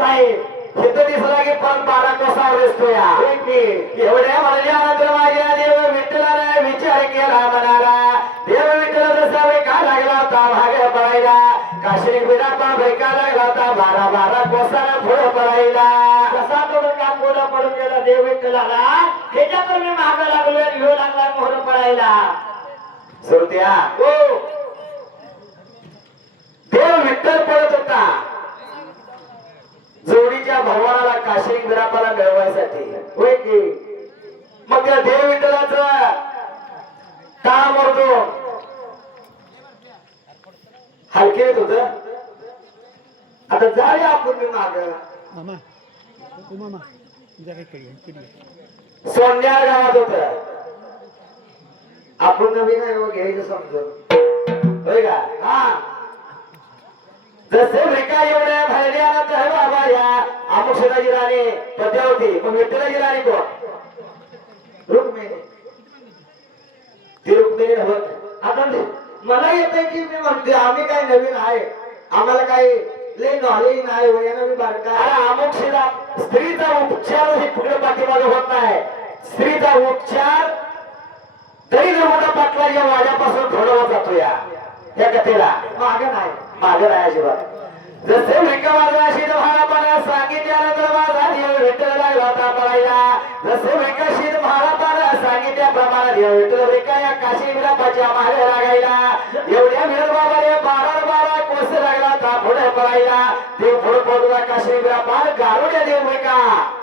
कसा आहे तिथं दिसला की परत 12 कोसावर दिसतो या एवढ्या म्हणल्यानंतर माझ्या देव विठ्ठलाने विचार केला म्हणाला देव विठ्ठल जसा का लागला होता मागे पळायला काशी बिरापा बेका लागला होता 12 कोसाला पुढे पळायला कसा तो काम पुढे पडून गेला देव विठ्ठलाला त्याच्यावर मी मागे लागलोय आणि ह्यो लागला मोहर पळायला सुरत्या हो देव विठ्ठल पळत होता जोडीच्या भगवानाला काशी बिरापाला मिळवायसाठी होय की मग त्या देव विठ्ठलाचं काम होतो हलकेत होत आता जाऊया आपण मी माग मामा ओ मामा तुझ्या काही कडी सोन्या गावात होत आपण नवीन आहे मग घ्यायचं समजून होय का हा जसे भिका एवढ्या भरल्या तर बाबा या अमुक शिवाजी राणे पद्या होती पण विठ्ठलाची राणी कोण रुक्मिणी ती रुक्मिणी नव्हत आता मला येतंय की मी म्हणते आम्ही काय नवीन आहे आम्हाला काही लय नॉलेज नाही वयानं मी बारका अरे अमुक शिला स्त्रीचा उपचार ही पुढे पाठीमागे होत नाही स्त्रीचा उपचार तरी जर मोठा पाटलाच्या वाड्यापासून थोडा जातो या कथेला मागे नाही मागे नाही अजिबात जसे भिका माझा शीत महारापानं सांगितल्यानंतर माझा देव विठ्ठल लागला होता पळायला जसे भिका शीत महारापानं सांगितल्याप्रमाणे देव विठ्ठल भिका या काशी विरापाच्या मागे लागायला एवढ्या वीर बाबाने 12 कोस लागला होता पुढे पळायला देव पुढे पळून काशी विरापा गारुड्या देव भिका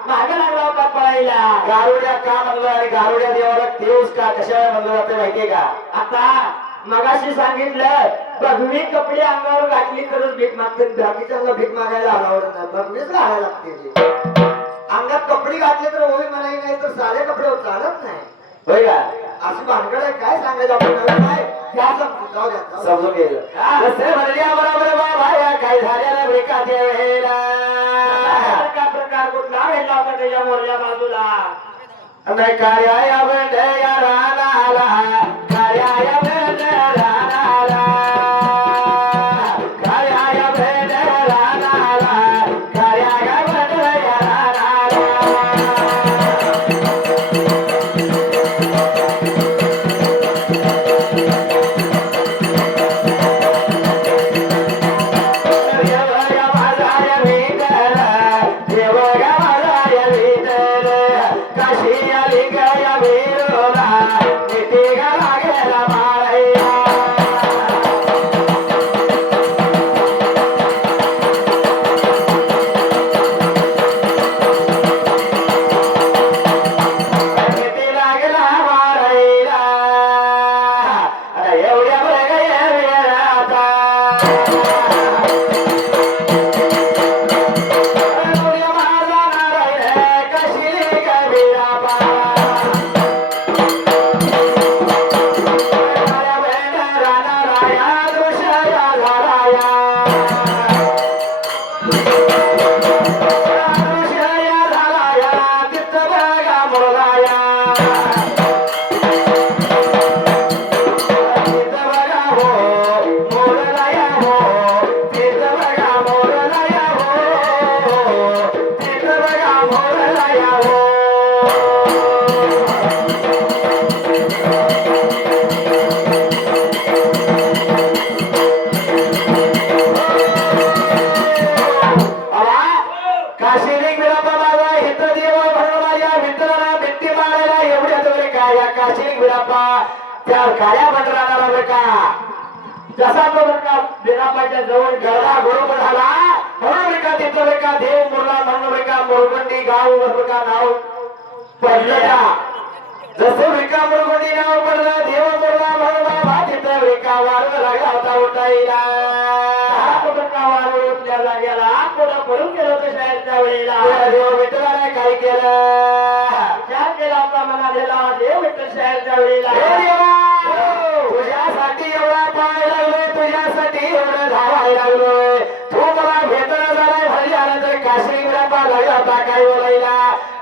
मागे लागला होता पळायला गारुड्या का म्हणलं आणि गारुड्या देवाला देवच का कशाला म्हणलं जाते माहितीये का आता मगाशी सांगितलं बघवी कपडे अंगावर घातली तरच भीक मागते बाकीच्या भीक मागायला आवडत नाही बघवीच घालायला लागते अंगात कपडे घातले तर होई म्हणाई नाही तर साधे कपडे चालत नाही होय का अशी भानगड आहे काय सांगायचं आपण काय घ्या समजून जाऊ द्या समजून गेलं जसे म्हणल्या बरोबर बाबा या काय झालेलं भिका देवेला का प्रकार कुठला वेळला होता त्याच्या मोरच्या बाजूला नाही कार्या बंडया रानाला कार्या बंड रानाला कार्या बंड रानाला कार्या बंडया रानाला देवया माझा विठ्ठल देवया माझा विठ्ठल काशी आली गया वीरोला निती लागेला माळैया निती लागेला माळैया एवढ्या बघया वेळाता एवढ्या माझा नारायण कशी कबीराबा त्या काळ्या बंडराला बेका जसा तो बेका बिरापाच्या जवळ गळा बरोबर झाला म्हणून बेका तिथं बेका देव मुरला म्हणून बेका मुरगुंडी गाव बेका नाव पडलं जसं बेका मुरगुंडी नाव पडलं देव मुरला म्हणून बाबा तिथं बेका वाढू लागला होता उठायला बेका वाढू उठल्या जागेला पुढं पडून गेलो होतं शाळेच्या वेळेला देव विठ्ठलाने काय केलं विचार केला होता म्हणालेला देव विठ्ठल शाळेच्या वेळेला तुझ्यासाठी एवढा पाय लागलोय तुझ्यासाठी एवढं धावायला लागलोय तू मला भेटणं झालाय भरल्यानंतर काशी विरापा लागला होता काय बोलायला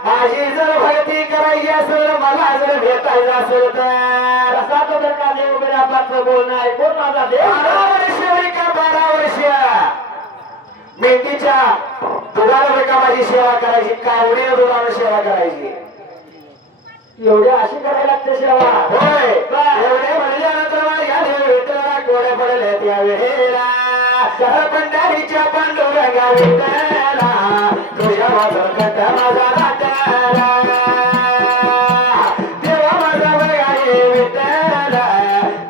माझी जर भरती करायची असेल मला जर भेटायचं असेल तर असा तो जर का देव विरापाचं बोलणं ऐकून माझा देव 12 वर्ष का 12 वर्ष मेंढीच्या दुधाला बरं का माझी सेवा करायची, कावडीला दुधाला सेवा करायची. एवढी अशी करायला लागते सेवा. होय एवढे म्हणल्यानंतर माझ्या देव विठ्ठलाला कोडे पडले त्या वेळेला पंढरीच्या पांडुरंगा विठ्ठला तुझ्या माझा कट माझा नाटला देवा माझा बघा ये विठ्ठला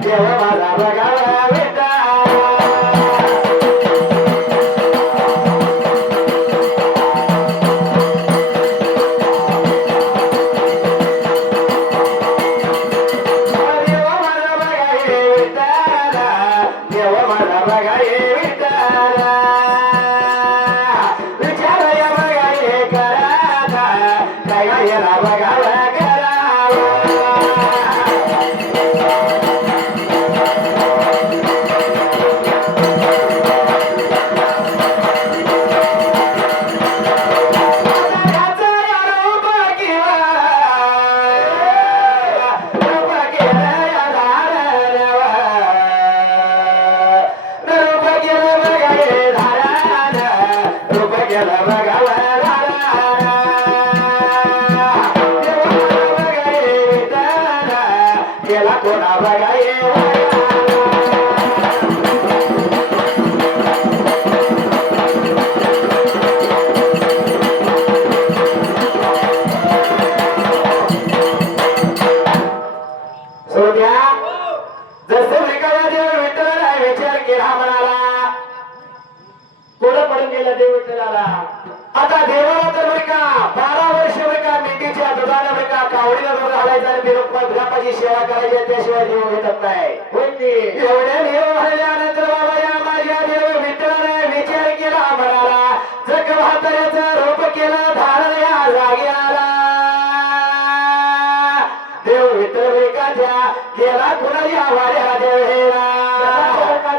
देवा माझा बघा विठ्ठला. आता देवाला तर बरं का 12 वर्ष बरं का मेंढीच्या दुधाला बरं का कावडीला दूध घालायचं आणि बिरोपाची सेवा करायची त्याशिवाय देव घेतत नाही. एवढ्या देव म्हणल्यानंतर बाबा या माझ्या देव विठ्ठलाने विचार केला म्हणाला जग म्हाताऱ्याचं रूप केलं धारण या जागी आला देव विठ्ठल विकाच्या गेला कुणाच्या वाड्याला देव हेला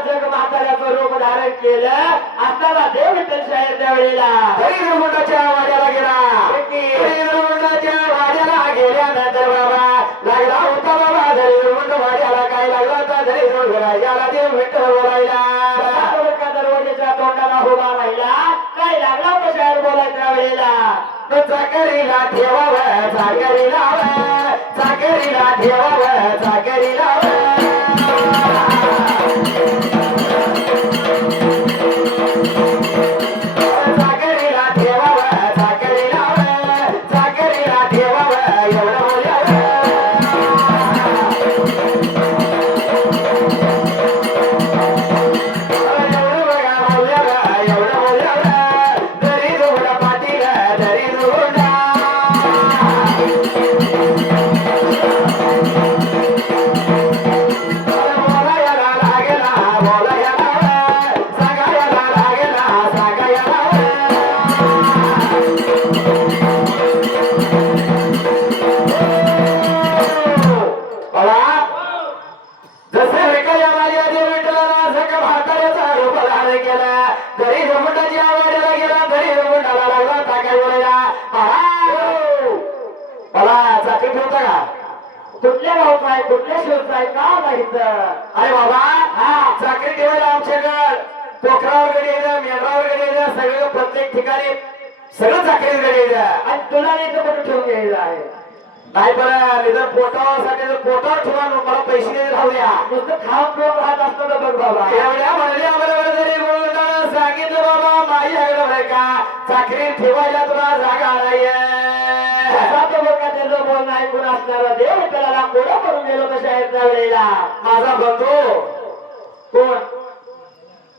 जग म्हाताऱ्याचं रूप धारण केलं असताना देव विठ्ठल शाहीर त्यावेळेला हरिमुंडाच्या वाड्याला गेला. हरिमुंडाच्या वाड्याला गेल्यानंतर बाबा लागला होता बाबा हरिमुंड वाड्याला काय लागला होता हरिमुंड याला देव विठ्ठल बोलायला दरवाजेच्या तोंडाला उभा राहिला काय लागला होता शाहीर बोलायच्या वेळेला चाकरीला ठेवावं चाकरीला चाकरीला ठेवावं चाकरीला कुठल्या गावचा आहे कुठल्या शहरचा आहे का माहित. अरे बाबा चाकरी ठेवायला आमच्याकडे पोखरावर गडी येतं मेंढरावर गडी येतं सगळं प्रत्येक ठिकाणी सगळं चाकरी गडी येतं आणि तुला नाही तर कुठं ठेवून घ्यायचं आहे नाही बरं निधन पोटावासाठी पोटावर ठेवा मला पैसे नाही राहू द्या नुसतं खाऊन पिऊन राहत असतं तर बघ बाबा एवढ्या म्हणल्याबरोबर जरी बोलताना सांगितलं बाबा माझ्याकडे बरं का चाकरी ठेवायला तुला जागा नाहीये त्याचं बोलणं ऐकून असणारा देव त्याला कोडा करून गेलो तर शाहीरच्या वेळेला माझा बंधू कोण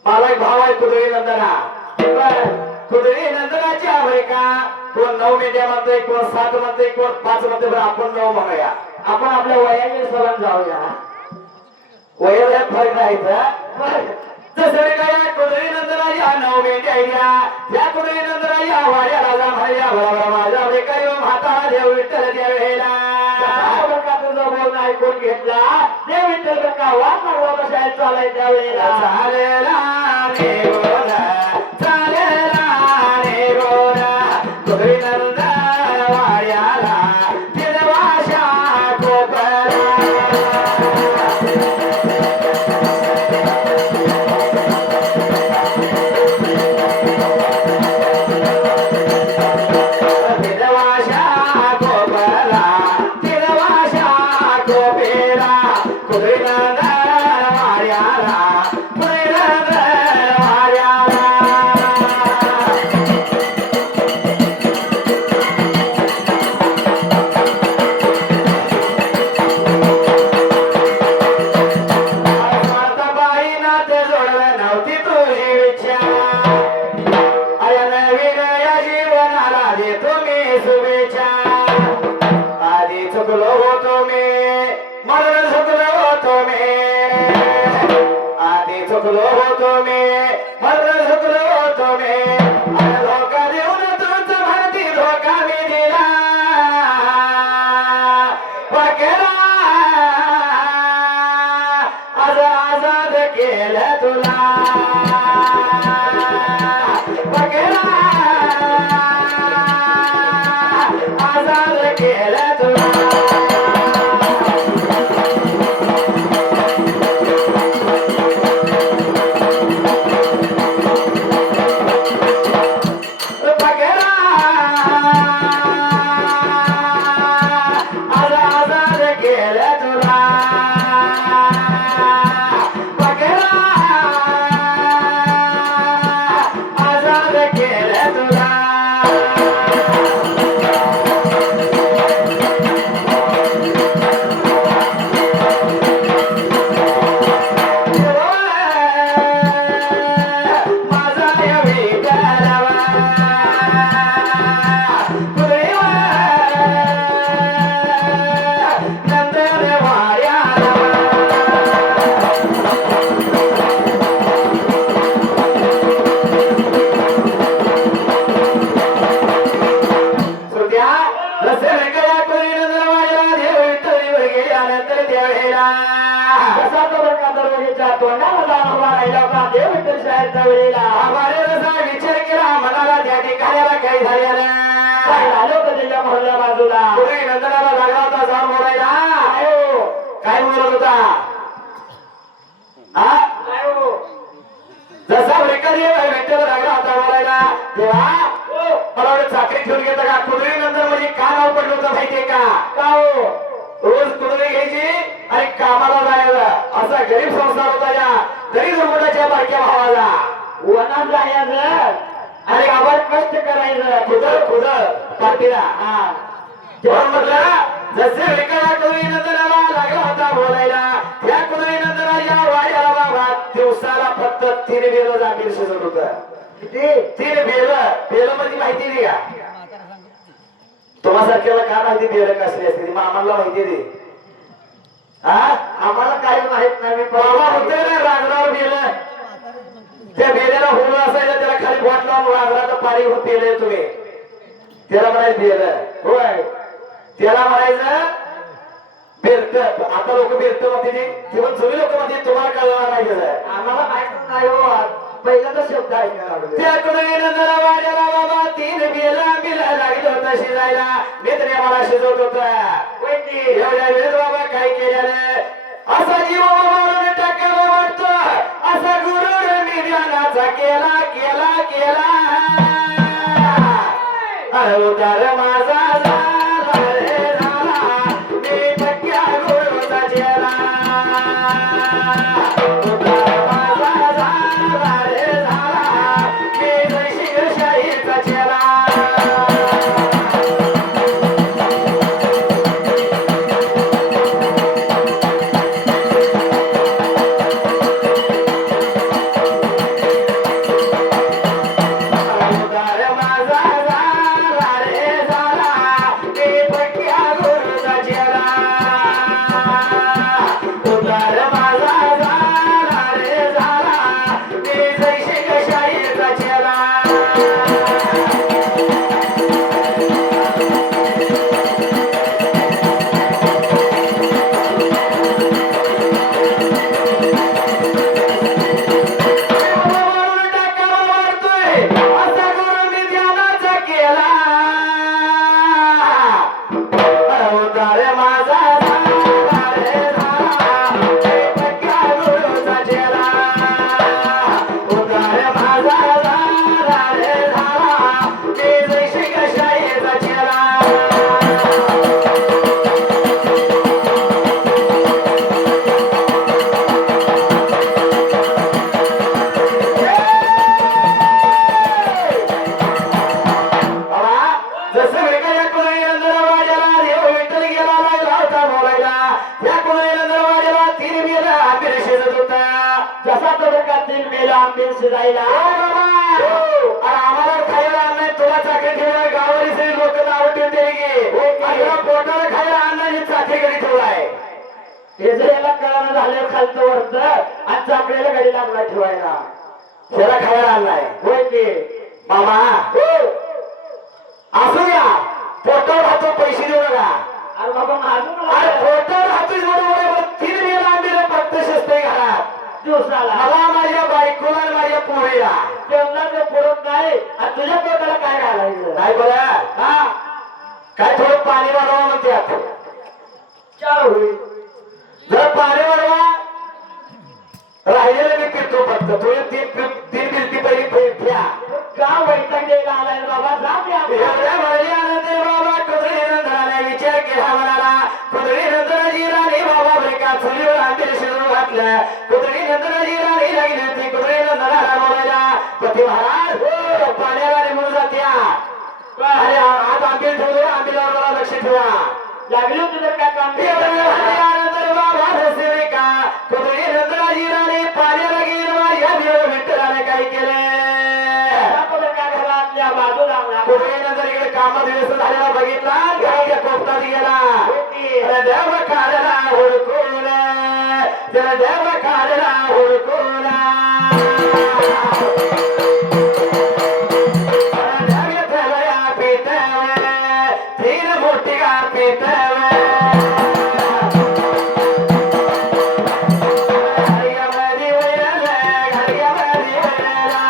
माझा एक भाव आहे कुदळी नंदना कुदळी नंदनाची अमेरिका कोण 9 मेंढ्या म्हणतोय कोण 7 म्हणतोय कोण 5 म्हणतोय बरं आपण 9 म्हणूया आपण आपल्या वयाने सगळं जाऊया वयात फरक राहायचं जसं काय कुदळी नंदनाच्या 9 मेंढ्या त्या कुदळी नंदनाच्या वाड्याला जा म्हणल्या बरोबर माझा अमेरिका येऊन हाताला देव विठ्ठल त्या वेळेला तुझं बोलणं ऐकून घेतला देव विठ्ठल का वाट लागला तर शाळेत चालाय त्या वेळेला चालेला रे गोरा चालेला रे गोरा कुदळी नंद वाड्याला दिलवाशा कोपरा चुकलो होतो मी मरण झुकलो होतो मी अरे धोका देऊन तुमचं भारती धोका मी दिला वकेला आज आजाद केलं तुला वकेला आजाद केलं तुला विचार केला मनाला त्या ठिकाणाला काही झालेलं काय झालं होतं त्याच्या मोहल्ल्या बाजूला पुढे नंदनाला लागला होता जाऊन बोलायला काय बोलत होता जसा भेटायला लागला होता बोलायला तेव्हा मला वाटत चाकरी ठेवून घेता का कुदळी नंतर म्हणजे का नाव पडलं होतं माहितीये का हो रोज कुदळी घ्यायची आणि कामाला जायचं असा गरीब संसार होता या गरीब रुग्णाच्या बारक्या भावाला वनात जायचं आणि गावात कष्ट करायचं खुद पाठीला म्हणून म्हटलं जसे विकाला कुदळी नंदनाला लागला होता बोलायला त्या कुदळी नंदना या वाड्याला बाबा दिवसाला फक्त 3 बेल जामीन शिजत होत किती 3 बेल मध्ये माहिती नाही का तुम्हासारख्याला काय माहिती बेल कसली असते मामाला माहिती दे आम्हाला काही माहित नाही बाबा होते ना राजराव बेल त्या बेल्याला होणं असायचं त्याला खाली बोट लावून राजराचं पाणी पेले तुम्ही त्याला म्हणायचं बेल होय त्याला म्हणायचं बेरत आता लोक बेरत म्हणते किंवा जुनी लोक म्हणते तुम्हाला कळणार नाही आम्हाला माहित नाही हो पहिल्यांदा शब्द ऐकायला त्याकडे नंदना वाड्याला बाबा 3 बेला लागलं होतं शिजायला मित्र मला शिजवत होत एवढ्या वेळेस बाबा काय केल्याने असा जीव मारून टाकायला वाटतो असा गुरु मी ध्यानाचा केला केला केला उदार माझा झाला रे झाला मी पक्क्या गुरुचा चेला उदार माझा झाला रे झाला मी शिवशाहीचा चेला शिजायला आम्हाला खायला आणणार तुला चाकरी ठेवलाय गावाली सगळी लोक नाव ठेवते पोटाला खायला आणणार ही चाकरी घरी ठेवलाय हे जर याला कळणं झालं खालचं वरचं आणि चाकरीला गाडी लागला ठेवायला. त्याला खायला आणलाय होय की मामा. असू द्या, पोटावर हातो पैसे देऊ नका. अरे बाबा माझं अरे पोटावर हातो बरोबर 3 वेळा आंबीला फक्त शिजते घरात. दिवसाला मला माझ्या बायकोला आणि माझ्या पोरीला जेवणाचं पुरत नाही आणि तुझ्या पोटाला काय घालायचं. काय बोला हा काय थोडं पाणी वाढवा म्हणतात. चार होईल. जर पाणी वाढवा राहिलेलं मी पितो फक्त थोडी 3 बिलती पहिली फ्या. का वैताग द्यायला आलाय बाबा. जा मी एवढ्या भरल्यानंतर बाबा कुदळी नंदराने विचार केला म्हणाला. कुदळी नंदराची राणी बाबा बरेका चुलीवर आंबील शिजवून घातलं. कुदळी नंदराची राणी लागली होती. कुदळी नंदराला बोलायला पती महाराज हो पाण्याला निघून जात्या. अरे आज आंबील ठेवलो, आंबीलावर मला लक्ष ठेवा. लागली होती तर काय काम भरल्यानंतर बाबा रस्ते का कुदळी नंदराची राणी पाण्याला गेली. माझ्या देव विठ्ठलाने काय केलं. घरातल्या बाजूला कुठे नंतर इकडे कामात व्यस्त झालेला बघितला. गाईच्या कोपटात गेला. त्याला देव काढला हुडकून, त्याला देव काढला हुडकून. देव पितळ 3 मोठी का पितळ. घरग्यामध्ये वळलं, घरग्यामध्ये वळला.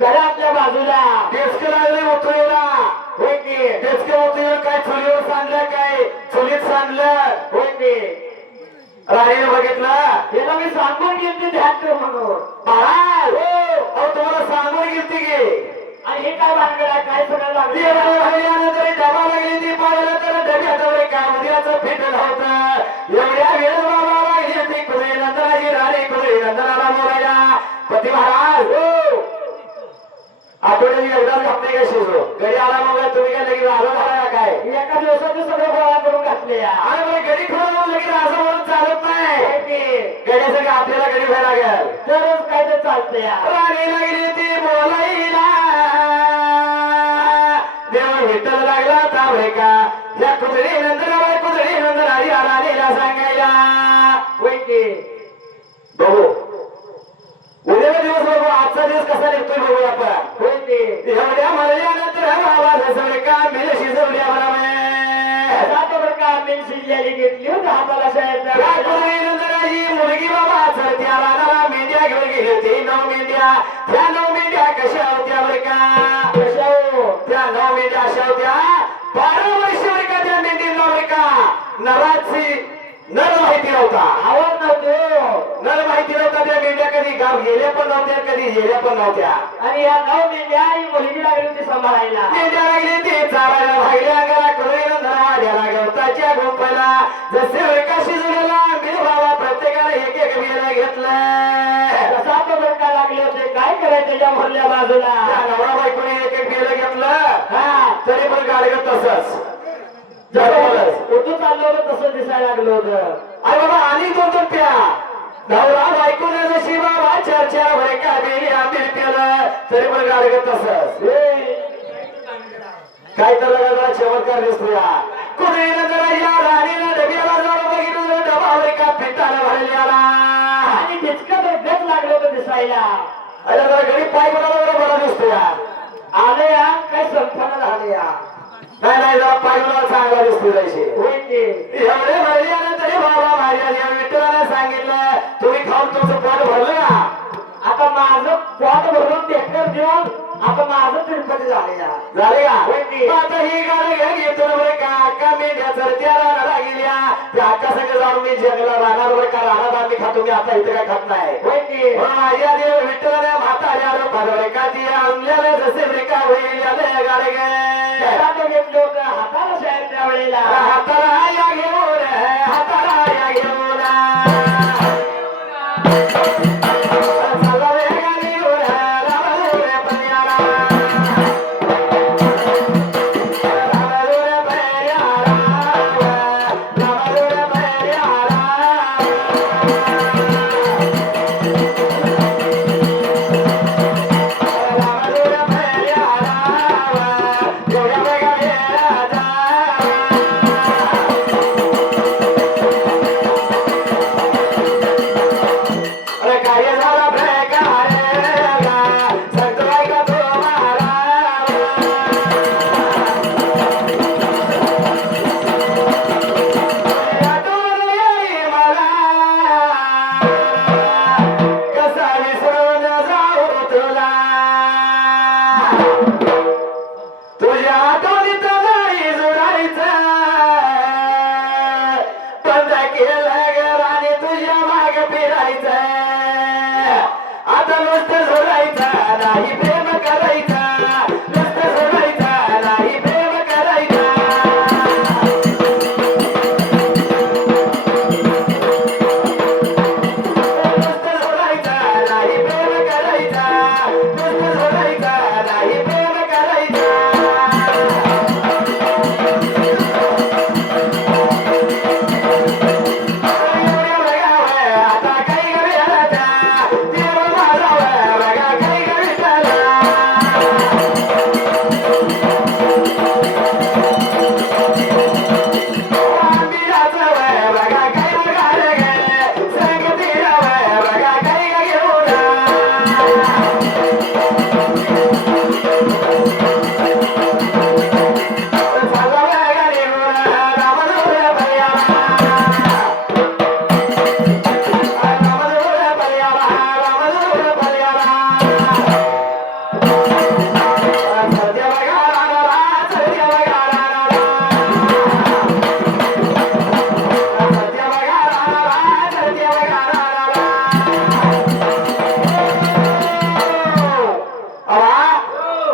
घरातल्या बाजूला डेस्क लागले उतरेला. होय की डेस्क उतरेल काय चुलीवर सांडलं, काय चुलीत सांडलं. होय की राणीने बघितलं. त्याला मी सांगून गेलते ध्यान ठेव म्हणून. महाराज अहो तुम्हाला सांगून गेलती की आणि हे काय भानगड आहे. काय सगळं लागले तरी डबा लागली ती पाहिलं तर डब्याजवळ का उद्याचं पीठ नव्हतं. एवढ्या वेळ बाबा लागली होती. कुदळी नंदराची राणी कुदळी नंदनाला बोलायला पती महाराज आठवड्यात एकदाच घातले काय शिजो. घरी आला मग तुम्ही काय लगेच आलो झाला काय. एका दिवसाचे सगळं गोळा करून घातले या. आणि मग घरी ठेवून लगेच असं म्हणून चालत नाही. गड्यासाठी आपल्याला घरी व्हायला लागेल तरच काय तर चालतं या. राणी लागली ती बोलायला. देव विठ्ठल लागला तावळे का या कुदळी नंदराबाई कुदळी नंदराई राणीला सांगायला. होय की बघू उद्याचा दिवस बघू, आजचा दिवस कसा निघतोय बघू आपण. होय की एवढ्या म्हणल्यानंतर बाबा जसं का मिल शिजवल्या मला का मेन शिजलेली घेतली होती हाताला शाळेत. मुलगी बाबा चढत्या रानाला मेंढ्या घेऊन गेली होती. 9 मेंढ्या. त्या 9 मेंढ्या कशा होत्या बरं का. कशा हो त्या 9 मेंढ्या अशा होत्या 12 वर्ष बरं का त्या मेंढींना बरं का नराची नर माहिती नव्हता. आवड नव्हते नर माहिती नव्हता. त्या मेंढ्या कधी गाव गेल्या पण नव्हत्या, कधी गेल्या पण नव्हत्या. आणि या 9 मेंढ्या ही मुलगी लागली होती सांभाळायला. मेंढ्या लागली ती चालायला भागल्या घरा कुदळी नंदराला गवताच्या गुंफाला जसे विकाशी जुळला मी बाबा प्रत्येकाने एक मेला घेतलं. कसा तो बरं का लागले होते. काय करायचं त्याच्या भरल्या बाजूला. त्या नवरा बायकोने एक मेलं घेतलं. हा तरी पण गाडगं तसंच उतू चाललं होतं तसं दिसायला लागलं होतं. अरे बाबा आणि 2 प्या नवरा बायकोने जशी बाबा 4 भरे का बेली आंबील केलं तरी पण गाडगं तसंच. काय तर जरा चमत्कार दिसतो या कुदळी नंदराईला राणीला डब्याला जाऊन बघितलं डबावर का पिठाला भरलेला आणि तितकं तर गच लागलं होतं दिसायला. अरे जरा गरीब पाय कोणाला बरा दिसतो या. आले या काय संपन्न झाले या. नाही जरा पाय कोणाला चांगला दिसतो जायचे. होय की एवढे भरल्यानंतर बाबा माझ्या देव विठ्ठलाने सांगितलं तुम्ही खाऊन तुमचं पोट भरलं ना. आता माझं पोट भरून टेक्टर देऊन आता माझं तिरुपती झाले या. झाले होय की? का आता ही गाडी घेतो बरं का अक्का मेंढ्या चरत्या रानाला गेल्या त्या अक्का संग जाऊन मी जंगला राहणार बरं का रानात आम्ही खातो. मी आता इथं काय खात नाही. होय की माझ्या देव विठ्ठलाने म्हाताऱ्या लोकांवर का ती आणलेलं जसे बरं का होईल गाडे गे घेतलं होतं हाताला शाळेत त्यावेळेस केला हाताला या घेऊन हाताला या घेऊन चालला रे गाडीवर रामलो रे पन्याला रामलो रे पन्याला रामलो रे पन्याला तुझ्या आठवणीत नाही जोडायचं बंद केलं घराने तुझ्या माग फिरायचं आता नुसतं जोडायचं नाही प्रेम करायचं नुसतं जोडायचं नाही प्रेम करायचं नुसतं जोडायचं नाही प्रेम करायचं नुसतं जोडायचं नाही प्रेम करायचं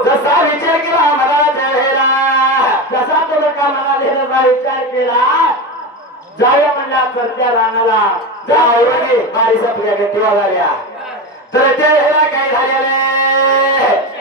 जसा विचार केला मला चढेला जसा तो का मला देण्याचा विचार केला जाऊया म्हणला करत्या रानाला जाऊ बारीचा पुऱ्या गतीवा झाल्या तर चेहरा काय झालेले